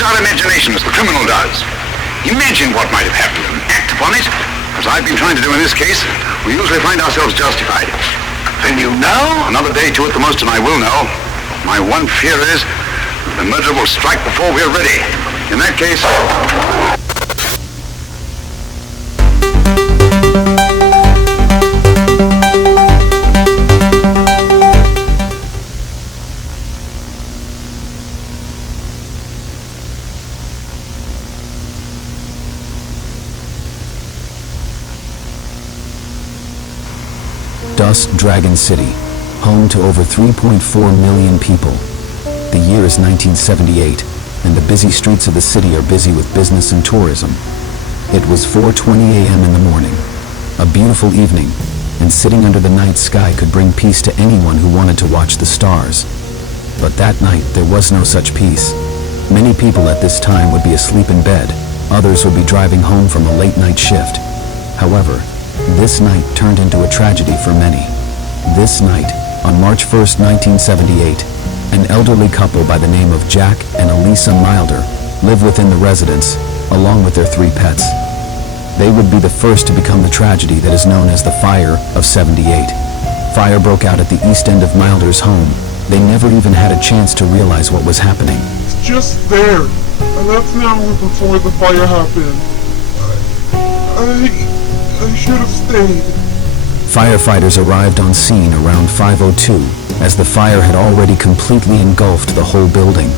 use our imagination as the criminal does. Imagine what might have happened and act upon it. As I've been trying to do in this case, we usually find ourselves justified. Then you know? Another day, two at the most, and I will know. My one fear is the murder will strike before we're ready. In that case... Dust Dragon City, home to over 3.4 million people. The year is 1978, and the busy streets of the city are busy with business and tourism. It was 4:20 a.m. in the morning, a beautiful evening, and sitting under the night sky could bring peace to anyone who wanted to watch the stars. But that night, there was no such peace. Many people at this time would be asleep in bed. Others would be driving home from a late-night shift. However, this night turned into a tragedy for many. This night, on March 1st, 1978, an elderly couple by the name of Jack and Elisa Milder lived within the residence, along with their 3 pets. They would be the first to become the tragedy that is known as the Fire of '78. Fire broke out at the east end of Milder's home. They never even had a chance to realize what was happening. It's just there. I left now before the fire happened. I should have stayed. Firefighters arrived on scene around 5:02, as the fire had already completely engulfed the whole building.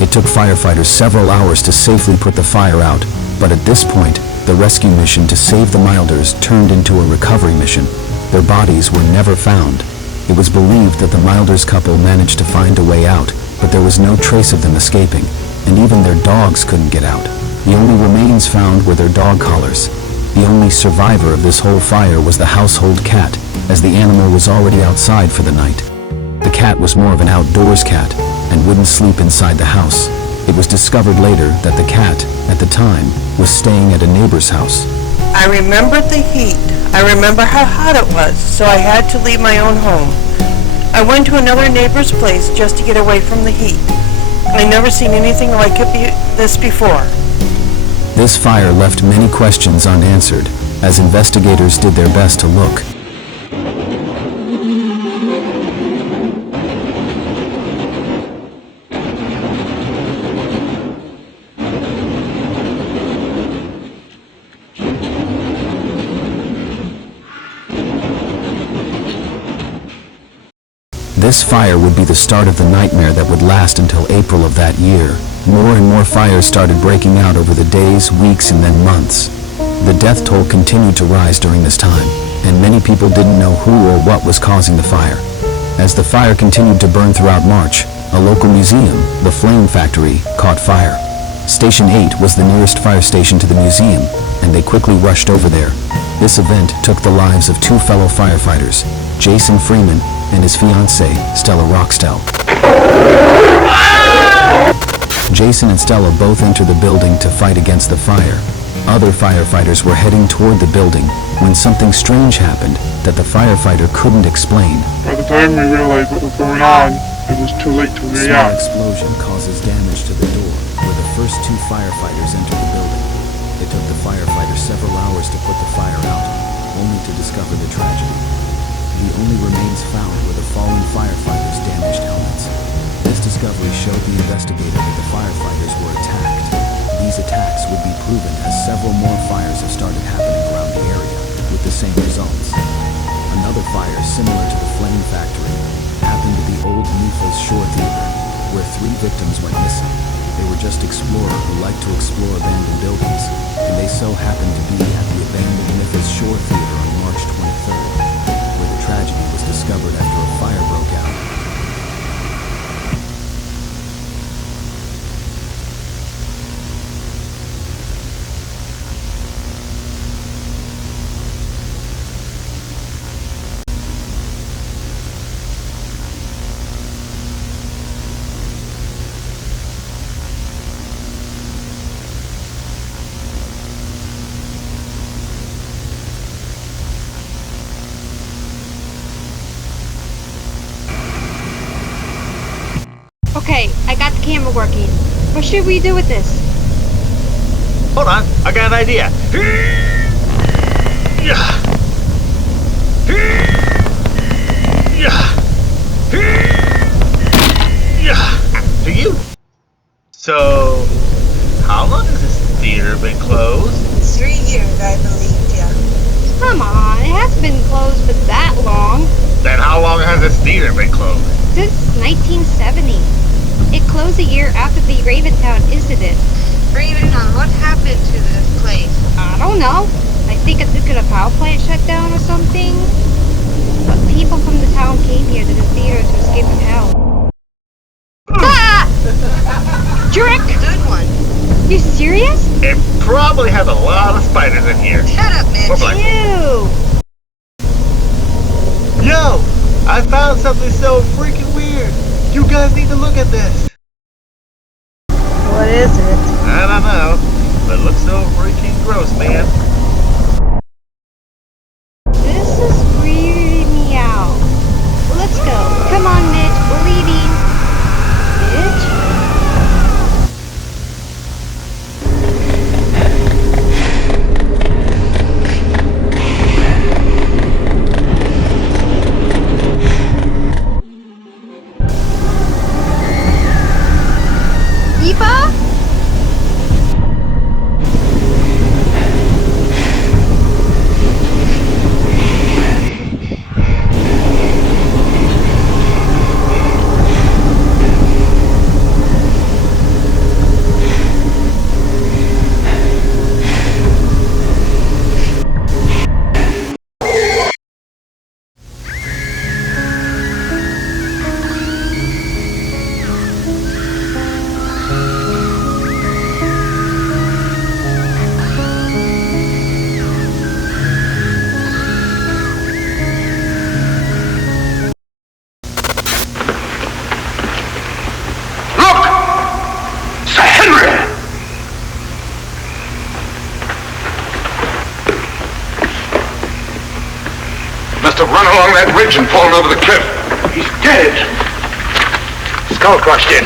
It took firefighters several hours to safely put the fire out, but at this point, the rescue mission to save the Milders turned into a recovery mission. Their bodies were never found. It was believed that the Milders couple managed to find a way out, but there was no trace of them escaping, and even their dogs couldn't get out. The only remains found were their dog collars. The only survivor of this whole fire was the household cat, as the animal was already outside for the night. The cat was more of an outdoors cat and wouldn't sleep inside the house. It was discovered later that the cat, at the time, was staying at a neighbor's house. I remembered the heat. I remember how hot it was, so I had to leave my own home. I went to another neighbor's place just to get away from the heat. I never seen anything like this before. This fire left many questions unanswered, as investigators did their best to look. This fire would be the start of the nightmare that would last until April of that year. More and more fires started breaking out over the days, weeks, and then months. The death toll continued to rise during this time, and many people didn't know who or what was causing the fire. As the fire continued to burn throughout March, a local museum, the Flame Factory, caught fire. Station 8 was the nearest fire station to the museum, and they quickly rushed over there. This event took the lives of 2 fellow firefighters, Jason Freeman and his fiancée, Stella Roxtell. Jason and Stella both entered the building to fight against the fire. Other firefighters were heading toward the building when something strange happened that the firefighter couldn't explain. By the time we realized what was going on, it was too late to A small react. explosion causes damage to the door, where the first 2 firefighters entered the building. It took the firefighters several hours to put the fire out, only to discover the tragedy. The only remains found were the fallen firefighters' damaged helmets. This discovery showed the investigator that the firefighters were attacked. These attacks would be proven as several more fires have started happening around the area, with the same results. Another fire similar to the Flame Factory happened at the old Memphis Shore Theater, where 3 victims went missing. They were just explorers who liked to explore abandoned buildings, and they so happened to be at the abandoned Memphis Shore Theater on March 23rd, where the tragedy was discovered after a fire broke out. Okay, I got the camera working. What should we do with this? Hold on, I got an idea. To you. So, how long has this theater been closed? 3 years, I believe, yeah. Come on, it hasn't been closed for that long. Then how long has this theater been closed? Since 1970. It closed a year after the Raventown incident. Raventown, what happened to this place? I don't know. I think it's because a power plant shut down or something. But people from the town came here to the theater to escape from hell. Ah! Jerk! Good one. You serious? It probably has a lot of spiders in here. Shut up, Mitch. Ew! Yo! I found something so freaking weird. You guys need to look at this. What is it? I don't know, but it looks so freaking gross, man. This is weirding me out. Let's go. Come on, Mitch. We're leaving. Mitch? Eva? Run along that ridge and fallen over the cliff. He's dead. Skull crushed in.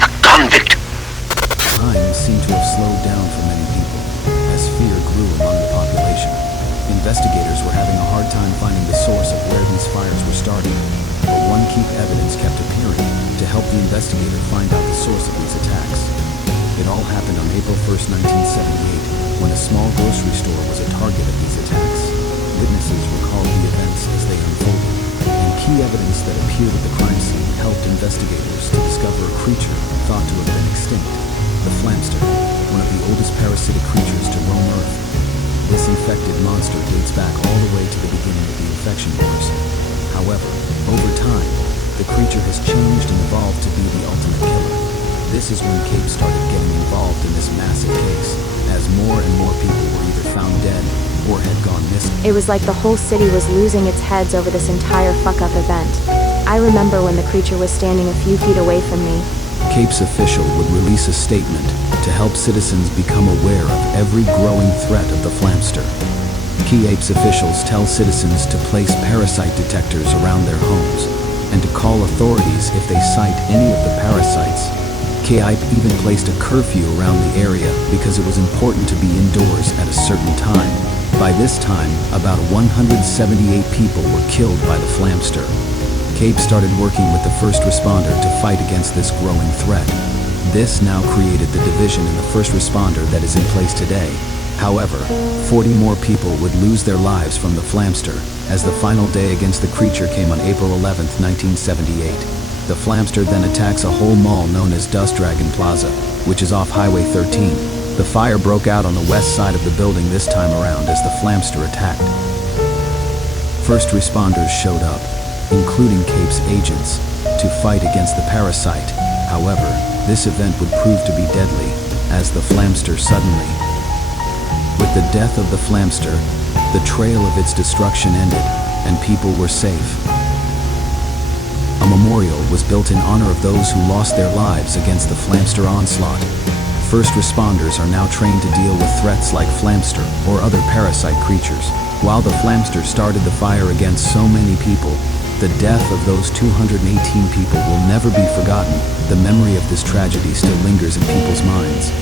A convict. Time seemed to have slowed down for many people, as fear grew among the population. Investigators were having a hard time finding the source of where these fires were starting, but one key evidence kept appearing to help the investigator find out the source of these attacks. It all happened on April 1st, 1978, when a small grocery store was a target of these attacks. Witnesses recalled the events as they unfolded, and key evidence that appeared at the crime scene helped investigators to discover a creature thought to have been extinct, the flamster, one of the oldest parasitic creatures to roam Earth. This infected monster dates back all the way to the beginning of the infection wars. However, over time, the creature has changed and evolved to be the ultimate killer. This is when CAIP started getting involved in this massive case, as more and more people were either found dead or had gone missing. It was like the whole city was losing its heads over this entire fuck-up event. I remember when the creature was standing a few feet away from me. CAIP's official would release a statement to help citizens become aware of every growing threat of the flamster. CAIP's officials tell citizens to place parasite detectors around their homes and to call authorities if they sight any of the parasites. CAIP even placed a curfew around the area because it was important to be indoors at a certain time. By this time, about 178 people were killed by the flamster. CAIP started working with the first responder to fight against this growing threat. This now created the division in the first responder that is in place today. However, 40 more people would lose their lives from the flamster, as the final day against the creature came on April 11th, 1978. The flamster then attacks a whole mall known as Dust Dragon Plaza, which is off Highway 13. The fire broke out on the west side of the building this time around as the flamster attacked. First responders showed up, including CAIP's agents, to fight against the parasite. However, this event would prove to be deadly, as the flamster suddenly. With the death of the flamster, the trail of its destruction ended, and people were safe. A memorial was built in honor of those who lost their lives against the flamster onslaught. First responders are now trained to deal with threats like flamster or other parasite creatures. While the flamster started the fire against so many people, The death of those 218 people will never be forgotten. The memory of this tragedy still lingers in people's minds.